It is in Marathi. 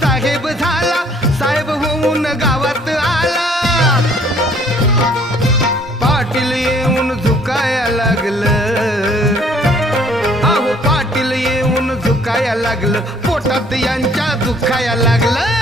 साहेब झाला, साहेब होऊन गावात आला. पाटील येऊन झुकाया लागलं, अहो पाटील येऊन झुकाया लागलं, पोटात यांच्या दुखाया लागलं.